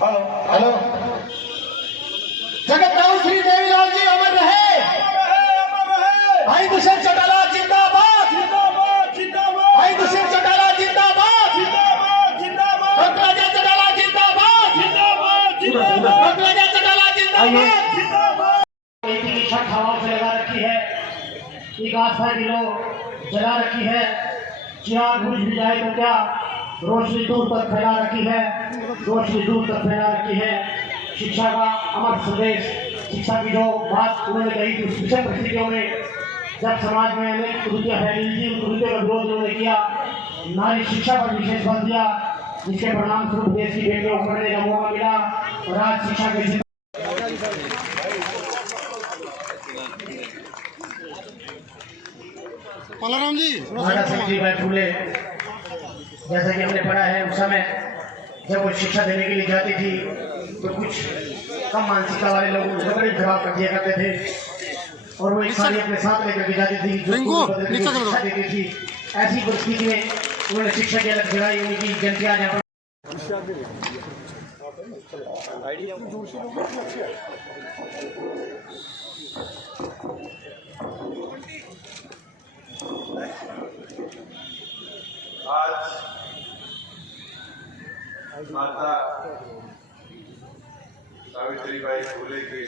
Hello hello. जगतराव श्री देवीलाल जी अमर रहे, भाई दुष्यंत चौटाला जिंदाबाद, भाई दुष्यंत चौटाला जिंदाबाद, डॉक्टर अजय चौटाला जिंदाबाद, डॉक्टर अजय चौटाला जिंदाबाद। की छत हवाओं से लगा रखी है, एक आस्था की लो जला रखी है, चिराग बुझ भी जाए तो क्या, रोशनी दूर तक फैला रखी है, रोशनी दूर तक फैला रखी है। शिक्षा का अमर संदेश, शिक्षा की जो बात उन्होंने कही थी, उस विषम परिस्थितियों में जब समाज में अनेक कुरीतियां फैली थी, उन कुरीतियों का विरोध उन्होंने किया, नारी शिक्षा पर विशेष बल दिया, जिसके परिणाम स्वरूप देश की बेटियों को पढ़ने का मौका मिला और आज शिक्षा के पलाराम जी महाराज सावित्रीबाई फुले, जैसा कि हमने पढ़ा है, उस समय जब वो शिक्षा देने के लिए जाती थी तो कुछ कम मानसिकता वाले लोग उनको बड़े दबाव कर दिया करते थे और वो एक साड़ी अपने साथ लेकर के जाती थी जो शिक्षा देती थी। ऐसी परिस्थिति में उन्होंने शिक्षा की अलग जगह उनकी जनता यहाँ पर आज माता सावित्रीबाई फुले के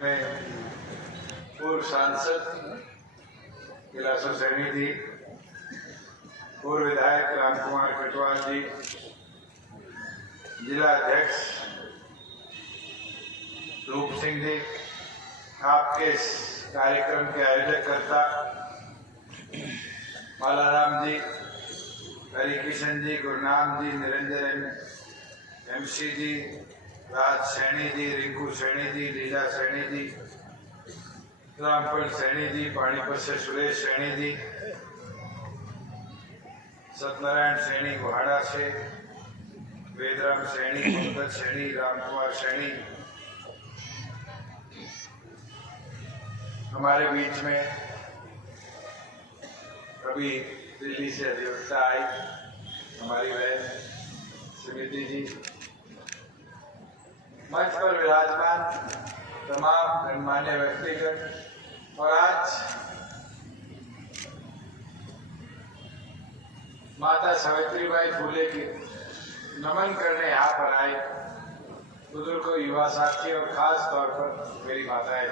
में पूर्व सांसद कैलाशो सैनी जी, पूर्व विधायक राम कुमार कटवाल जी, जिला अध्यक्ष रूप सिंह जी, आपके इस कार्यक्रम के आयोजक करता बालाराम जी, हरिकिशन जी, गुरनाम जी, निरंजन MC जी, राज सैनी जी, रिंकू सैनी जी, लीला सैनी जी, रामफल सैनी जी, पानीपत से सुरेश सैनी जी, सत्यनारायण सैनी गुहाड़ा से, वेदराम सैनी, पंकज सैनी, राम कुमार सैनी, हमारे बीच में अभी दिल्ली से अधिवक्ता आई हमारी बहन समिति जी, मंच पर विराजमान तमाम गणमान्य व्यक्तिगण और आज माता सावित्रीबाई फुले की नमन करने यहाँ पर आए बुजुर्गों, युवा साथी और खास तौर पर मेरी माताएं।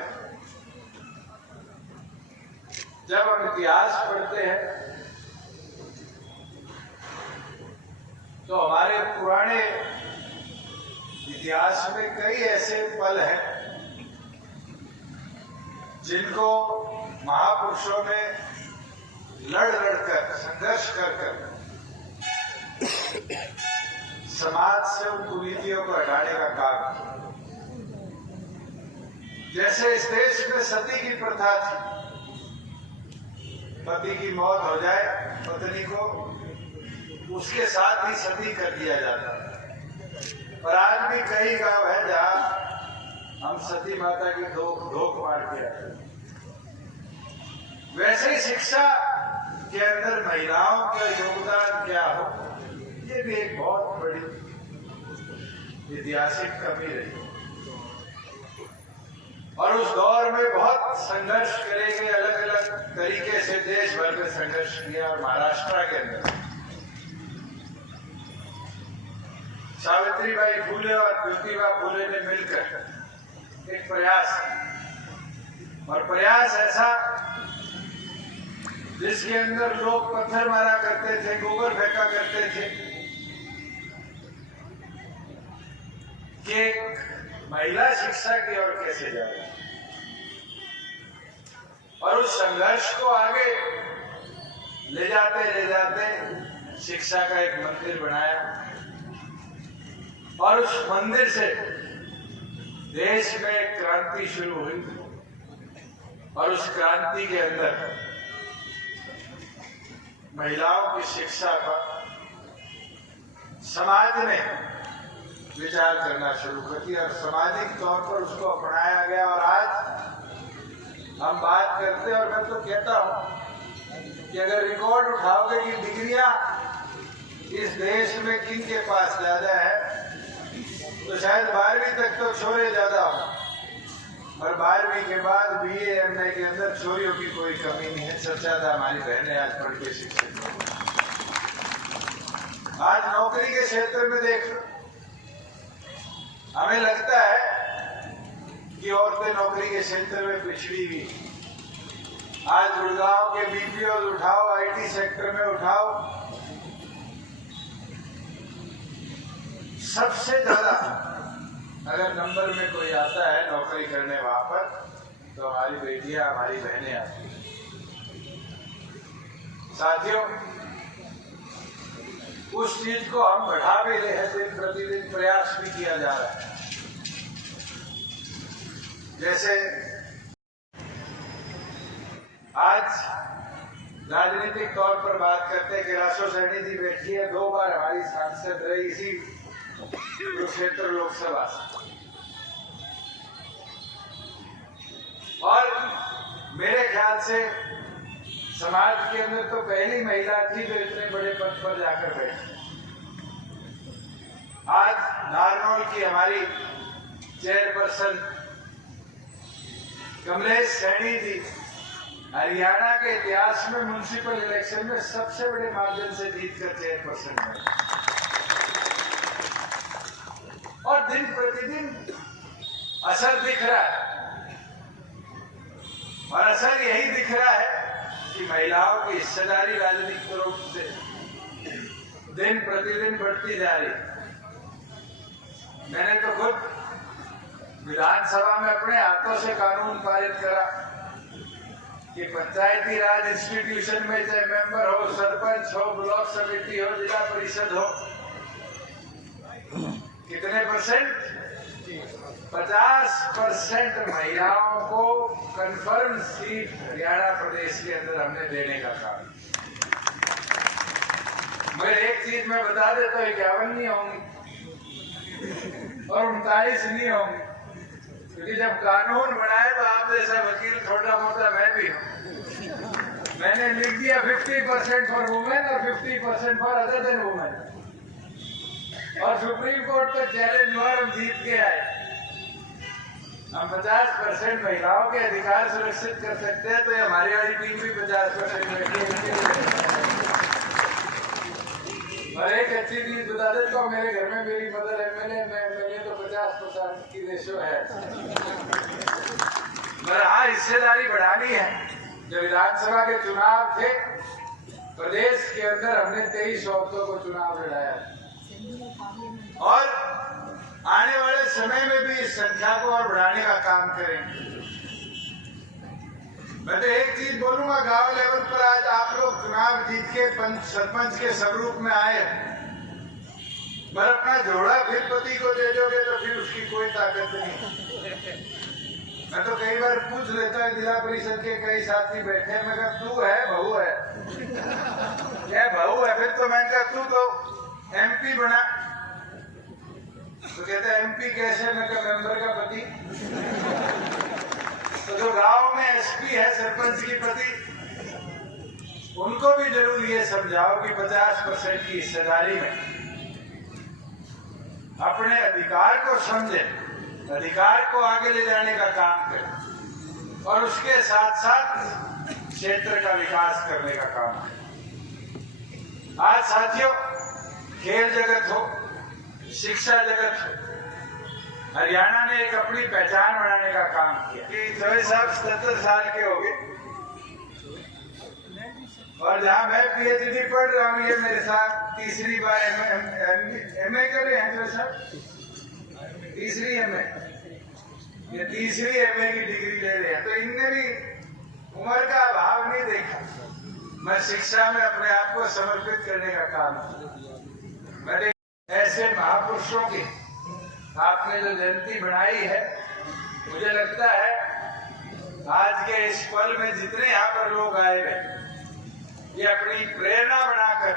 जब हम इतिहास पढ़ते हैं तो हमारे पुराने इतिहास में कई ऐसे पल हैं जिनको महापुरुषों ने लड़ लड़कर संघर्ष कर समाज से उन कुरीतियों को हटाने का काम किया। जैसे इस देश में सती की प्रथा थी, पति की मौत हो जाए पत्नी को, उसके साथ ही सती कर दिया जाता है। और आज भी कई गांव है जहां हम सती माता की धोख मार के आते। वैसे ही शिक्षा के अंदर महिलाओं का योगदान क्या हो, ये भी एक बहुत बड़ी ऐतिहासिक कमी रही और उस दौर में बहुत संघर्ष करे गए, अलग अलग तरीके से देश भर में संघर्ष किया। और महाराष्ट्र के अंदर सावित्रीबाई फुले और ज्योतिबा फुले ने मिलकर एक प्रयास, और प्रयास ऐसा जिसके अंदर लोग पत्थर मारा करते थे, गोबर फेंका करते थे, कि महिला शिक्षा की ओर कैसे जाए। और उस संघर्ष को आगे ले जाते शिक्षा का एक मंदिर बनाया और उस मंदिर से देश में क्रांति शुरू हुई। और उस क्रांति के अंदर महिलाओं की शिक्षा पर समाज ने विचार करना शुरू कर दिया और सामाजिक तौर पर उसको अपनाया गया। और आज हम बात करते हैं और मैं तो कहता हूं कि अगर रिकॉर्ड उठाओगे कि डिग्रियां इस देश में किन के पास ज्यादा है छोरे ज्यादा हो, और 12वीं के बाद BA MA के अंदर छोरियों की कोई कमी नहीं है। सब ज्यादा हमारी बहनें आज पढ़ के शिक्षित हो। आज नौकरी के क्षेत्र में देख लो, हमें लगता है कि औरतें नौकरी के क्षेत्र में पिछड़ी हुई। आज गुड़गांव के BPO उठाओ, IT सेक्टर में उठाओ, सबसे ज्यादा अगर नंबर में कोई आता है नौकरी करने वहां पर, तो हमारी बेटियां, हमारी बहनें आती हैं। साथियों, उस चीज को हम बढ़ा भी रहे हैं, दिन प्रतिदिन प्रयास भी किया जा रहा है। जैसे आज राजनीतिक तौर पर बात करते हैं कि रासो सैनी जी बैठी है, 2 बार हमारी सांसद रही इसी कुरुक्षेत्र लोकसभा से, और मेरे ख्याल से समाज के अंदर तो पहली महिला थी जो इतने बड़े पद पर जाकर बैठी। आज नारनौल की हमारी चेयरपर्सन कमलेश सैनी जी हरियाणा के इतिहास में म्युनिसिपल इलेक्शन में सबसे बड़े मार्जिन से जीतकर चेयरपर्सन बने, और दिन प्रतिदिन असर दिख रहा है, और असर यही दिख रहा है कि महिलाओं की हिस्सेदारी राजनीतिक रूप से दिन प्रतिदिन बढ़ती जा रही। मैंने तो खुद विधानसभा में अपने हाथों से कानून पारित करा कि पंचायती राज इंस्टीट्यूशन में चाहे मेंबर हो, सरपंच हो, ब्लॉक समिति हो, जिला परिषद हो, कितने %? 50% महिलाओं को कंफर्म सीट हरियाणा प्रदेश के अंदर हमने देने का काम। मगर एक चीज मैं बता देता हूँ, 51 नहीं होंगी और 39 नहीं होंगी, क्योंकि जब कानून बनाए तो आप जैसा वकील छोटा मोटा मैं भी हूँ, मैंने लिख दिया 50% फॉर वुमेन और 50% फॉर अदर देन वुमेन, और सुप्रीम कोर्ट तक चैलेंज हुआ, हम जीत के आए। हम 50% महिलाओं के अधिकार सुरक्षित कर सकते हैं, तो ये हमारी वाली टीम भी 50% बैठी। और एक अच्छी चीज बता देता हूँ, मेरे घर में मेरी मदर MLA, मैं MLA, तो 50% की रेशो है। मगर हाँ, हिस्सेदारी बढ़ानी है। जब विधानसभा के चुनाव थे प्रदेश के अंदर, हमने 23 औरतों को चुनाव लड़ाया, और आने वाले समय में भी इस संख्या को और बढ़ाने का काम करेंगे। मैं तो एक चीज बोलूंगा, गांव लेवल पर आज आप लोग चुनाव जीत के सरपंच के स्वरूप में आए, मगर अपना जोड़ा फिर पति को दे दोगे तो फिर उसकी कोई ताकत नहीं। मैं तो कई बार पूछ लेता है, जिला परिषद के कई साथी बैठे, मैं कहा तू है बहू है क्या? बहू है? फिर तो मैं कहा तू तो MP बना, तो कहते MP कैसे? मैं कहा मेंबर का पति। तो जो गांव में SP है, सरपंच की पति, उनको भी जरूर ये समझाओ कि 50% की हिस्सेदारी में अपने अधिकार को समझे, अधिकार को आगे ले जाने का काम करें, और उसके साथ साथ क्षेत्र का विकास करने का काम करें। आज साथियों, खेल जगत हो, शिक्षा जगत हो, हरियाणा ने एक अपनी पहचान बनाने का काम किया कि जोए साहब 77 साल के हो गए, और जहां मैं PhD पढ़ रहा हूँ, ये मेरे साथ तीसरी बार MA कर रहे हैं। जोए साहब तीसरी MA, ये तीसरी MA की डिग्री ले रहे हैं, तो इनने भी उम्र का अभाव नहीं देखा। मैं शिक्षा में अपने आप को समर्पित करने का काम किया। मैंने ऐसे महापुरुषों की आपने जो जयंती बनाई है, मुझे लगता है आज के इस पल में जितने यहाँ पर लोग आए हैं, ये अपनी प्रेरणा बनाकर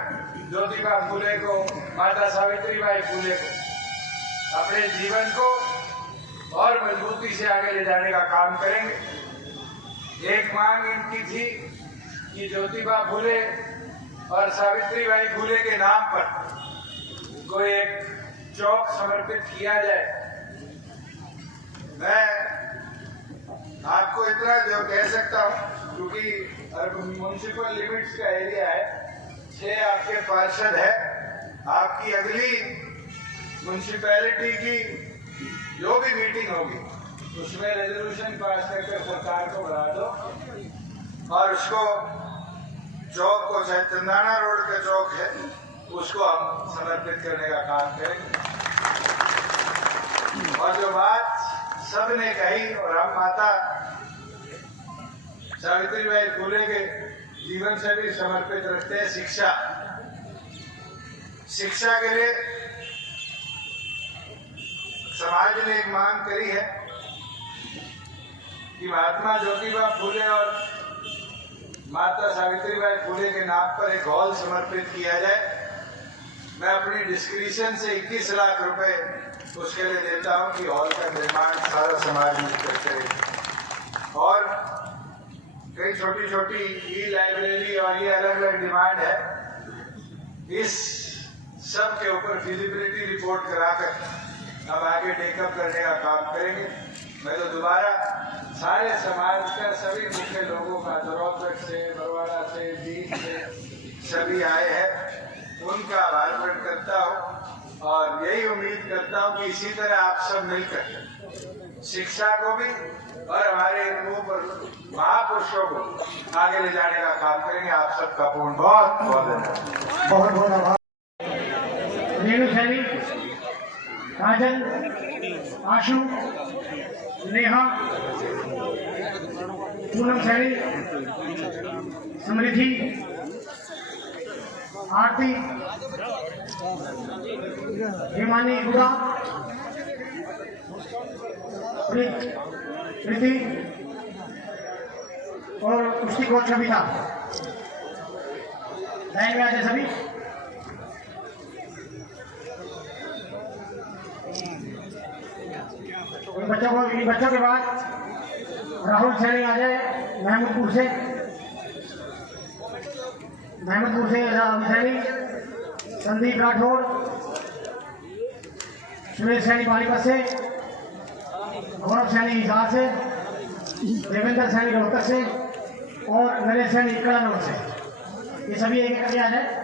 ज्योतिबा फुले को, माता सावित्रीबाई फुले को, अपने जीवन को और मजबूती से आगे ले जाने का काम करेंगे। एक मांग इनकी थी कि ज्योतिबा फुले और सावित्रीबाई फुले के नाम पर कोई एक चौक समर्पित किया जाए, मैं आपको इतना जो कह सकता हूँ, क्योंकि म्युनिसिपल लिमिट्स का एरिया है, 6 आपके पार्षद है, आपकी अगली म्युनिसिपैलिटी की जो भी मीटिंग होगी उसमें रेजोल्यूशन पास करके सरकार को बढ़ा दो और उसको चौक को, चाहे चंदाना रोड का चौक है, उसको हम समर्पित करने का काम करेंगे। और जो बात सबने कही और हम माता सावित्रीबाई फुले के जीवन से भी समर्पित रखते हैं, शिक्षा के लिए समाज ने एक मांग करी है कि महात्मा ज्योतिबा फुले और माता सावित्रीबाई फुले के नाम पर एक हॉल समर्पित किया जाए। मैं अपनी डिस्क्रिप्शन से 21 लाख रुपए उसके लिए देता हूं कि हॉल का निर्माण सारा समाज मिलकर करे। और कई छोटी छोटी ई लाइब्रेरी और ये अलग अलग डिमांड है, इस सब के ऊपर फिजिबिलिटी रिपोर्ट कराकर हम आगे टेकअप करने का काम करेंगे। मैं तो दोबारा सारे समाज का, सभी मुख्य लोगों का, दरौलत से, बरवाड़ा से, दीन से सभी आए हैं, उनका आभार प्रकट करता हूँ और यही उम्मीद करता हूँ कि इसी तरह आप सब मिलकर शिक्षा को भी और हमारे महापुरुषों को आगे ले जाने का काम करेंगे। आप सबका पूर्ण बहुत बहुत धन्यवाद। बहुत बहुत आभार। रेणु सैनी, काजल, आशु, नेहा, पूनम सैनी, समृद्धि, आरती, हिमानी गुड़ा, प्रीति और कुश्ती कोच कविता। लाइन में आ जाए सभी। इन बच्चों के बाद राहुल सैनी आ जाए महमूदपुर से। राहुल सैनी, संदीप राठौर, सुरेश सैनी पानीपत से, गौरव सैनी हिसार से, देवेंद्र सैनी रोहतक से और नरेश सैनी कलानौर से। ये सभी एक करके आ जाए।